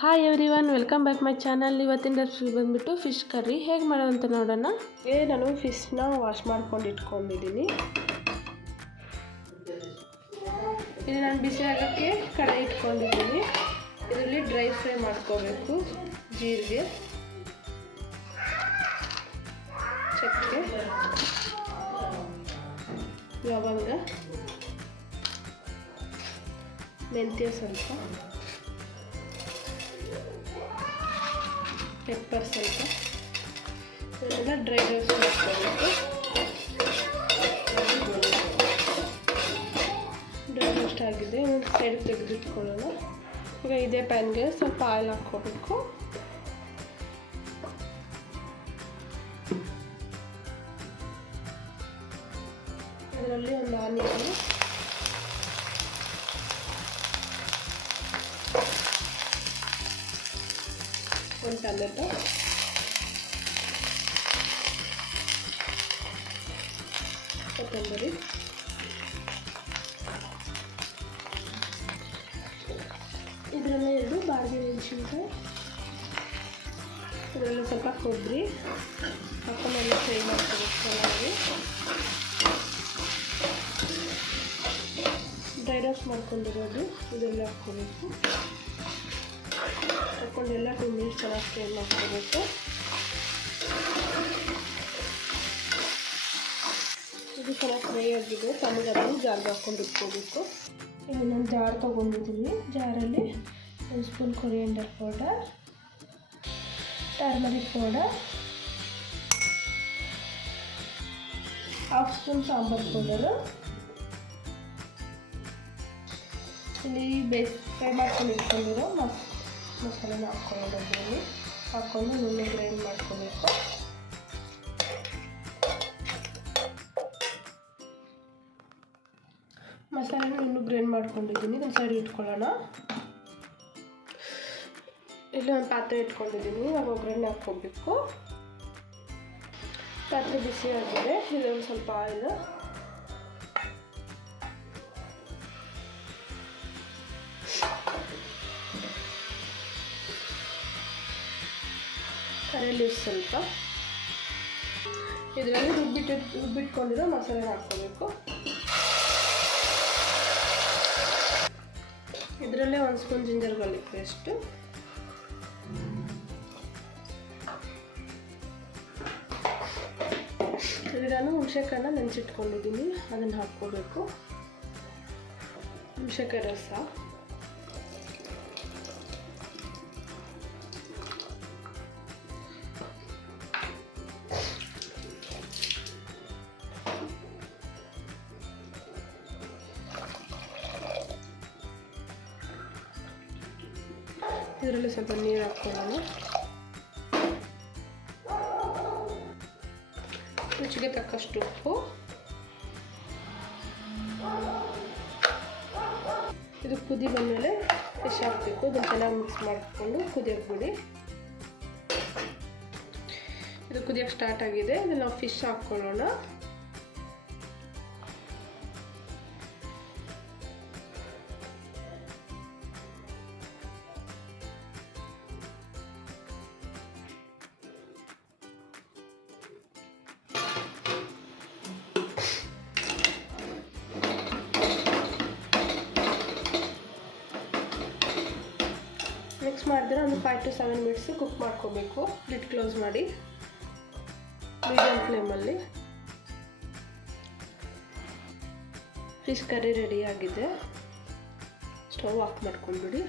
Hi everyone, welcome back my channel. ಇವತ್ತಿನ recipe ಬಂದುಬಿಟ್ಟು fish curry ಹೇಗೆ ಮಾಡೋದಂತ ನೋಡೋಣ. ನಾನು ಫಿಶ್ನ ವಾಶ್ ಮಾಡ್ಕೊಂಡು ಇಟ್ಕೊಂಡಿದ್ದೀನಿ. ಇದು ನಾನು ಬಿಸಿ ಆಗೋಕ್ಕೆ ಕಡಾಯಿ ಇಟ್ಕೊಂಡಿದ್ದೀನಿ. ಇದರಲ್ಲಿ ಡ್ರೈ ಫ್ರೈ ಮಾಡ್ಕೋಬೇಕು. ಜೀರಿಗೆ, ಚಕ್ಕೆ, ಲವಂಗ, ಮೆಂತ್ಯ ಸ್ವಲ್ಪ, ಪೆಪ್ಪರ್ ಸ್ವಲ್ಪ, ಇದನ್ನೆಲ್ಲ ಡ್ರೈ ರೋಸ್ಟ್ ಮಾಡ್ಕೋಬೇಕು. ಡ್ರೈ ರೋಸ್ಟ್ ಆಗಿದೆ, ಒಂದು ಸೈಡ್ ತೆಗೆದಿಟ್ಕೊಳ್ಳೋಣ. ಈಗ ಇದೇ ಪ್ಯಾನ್ಗೆ ಸ್ವಲ್ಪ ಆಯಿಲ್ ಹಾಕ್ಕೋಬೇಕು. ಇದರಲ್ಲಿ ಒಂದು ಆನಿಯನ್, ಒಂದು ಟೊಮೆಟೊ, ಕೊತ್ತಂಬರಿ, ಇದರಲ್ಲಿ 2 ಬಾಡಿಗೆ ಮೆಣಸಿನ್ಕಾಯಿ, ಇದರಲ್ಲಿ ಸ್ವಲ್ಪ ಕೊಬ್ಬರಿ ಹಾಕೊಂಡೆಲ್ಲ ಫ್ರೈ ಮಾಡ್ಕೋಬೇಕು. ಚೆನ್ನಾಗಿ ಡ್ರೈ ರೋಸ್ಟ್ ಮಾಡ್ಕೊಂಡಿರೋದು ಇದೆಲ್ಲ ಹಾಕ್ಕೋಬೇಕು. ಹಾಕ್ಕೊಂಡೆಲ್ಲ 2 ಮಿನಿಟ್ಸ್ ಚೆನ್ನಾಗಿ ಫ್ರೈ ಮಾಡ್ಕೋಬೇಕು. ಇದು ಚೆನ್ನಾಗಿ ಫ್ರೈ ಆಗಿದೆ. ತಮಿಳಲ್ಲಿ ಜಾರ್ಗೆ ಹಾಕ್ಕೊಂಡು ಇಟ್ಕೋಬೇಕು. ಇದು ನಾನು ಜಾರ್ ತೊಗೊಂಡಿದ್ದೀನಿ. ಜಾರಲ್ಲಿ 1 spoon coriander powder, turmeric powder, 1/2 spoon sambar powder, ಇಲ್ಲಿ ಫ್ರೈ ಮಾಡ್ಕೊಂಡು ಇಟ್ಕೊಂಡಿರೋ ಮಸಾಲೆನ ಹಾಕ್ಕೊಳ್ಳೋದ್ರಲ್ಲಿ ಹಾಕ್ಕೊಂಡು ನುಣ್ಣಗೆ ಗ್ರೈಂಡ್ ಮಾಡ್ಕೋಬೇಕು. ಮಸಾಲೆನ ನುಣ್ಣಗೆ ಗ್ರೈಂಡ್ ಮಾಡ್ಕೊಂಡಿದ್ದೀನಿ. ಇದನ್ನು ಸೈಡ್ ಇಟ್ಕೊಳ್ಳೋಣ. ಇಲ್ಲಿ ಒಂದು ಪಾತ್ರೆ ಇಟ್ಕೊಂಡಿದ್ದೀನಿ. ಇವಾಗ ಒಗ್ಗರಣೆ ಹಾಕ್ಕೋಬೇಕು. ಪಾತ್ರೆ ಬಿಸಿ ಆಗಿದೆ. ಇದೊಂದು ಸ್ವಲ್ಪ ಆಯಿಲ್, ಕರಿ ಲೀವ್ಸ್ ಸ್ವಲ್ಪ, ಇದರಲ್ಲಿ ರುಬ್ಬಿಟ್ಕೊಂಡಿರೋ ಮಸಾಲೆನ ಹಾಕ್ಕೋಬೇಕು. ಇದರಲ್ಲೇ 1 ಸ್ಪೂನ್ ಜಿಂಜರ್ ಗಾರ್ಲಿಕ್ ಪೇಸ್ಟು, ಇಲ್ಲಿ ನಾನು ಹುಣಸೆಕಾಯನ್ನ ನೆನೆಸಿಟ್ಕೊಂಡಿದ್ದೀನಿ. ಅದನ್ನು ಹಾಕ್ಕೋಬೇಕು. ಹುಣಸೆಕಾಯಿ ರಸ, ಇದರಲ್ಲಿ ಸ್ವಲ್ಪ ನೀರು ಹಾಕ್ಕೊಳ್ಳೋಣ. ರುಚಿಗೆ ತಕ್ಕಷ್ಟು ಉಪ್ಪು. ಇದು ಕುದಿ ಬಂದಮೇಲೆ ಫಿಶ್ ಹಾಕಬೇಕು. ಇದನ್ನು ಚೆನ್ನಾಗಿ ಮಿಕ್ಸ್ ಮಾಡಿಕೊಂಡು ಕುದಿಯೋಕೆ ಬಿಡಿ. ಇದು ಕುದಿಯೋಕೆ ಸ್ಟಾರ್ಟ್ ಆಗಿದೆ. ಇದನ್ನು ನಾವು ಫಿಶ್ ಹಾಕ್ಕೊಳ್ಳೋಣ. ಮಿಕ್ಸ್ ಮಾಡಿದ್ರೆ ಒಂದು 5 to 7 ಮಿನಿಟ್ಸ್ ಕುಕ್ ಮಾಡ್ಕೋಬೇಕು. ಲಿಡ್ ಕ್ಲೋಸ್ ಮಾಡಿ ಮೀಡಿಯಮ್ ಫ್ಲೇಮಲ್ಲಿ. ಫಿಶ್ ಕರ್ರಿ ರೆಡಿ ಆಗಿದೆ. Stove off ಮಾಡ್ಕೊಂಡ್ಬಿಡಿ.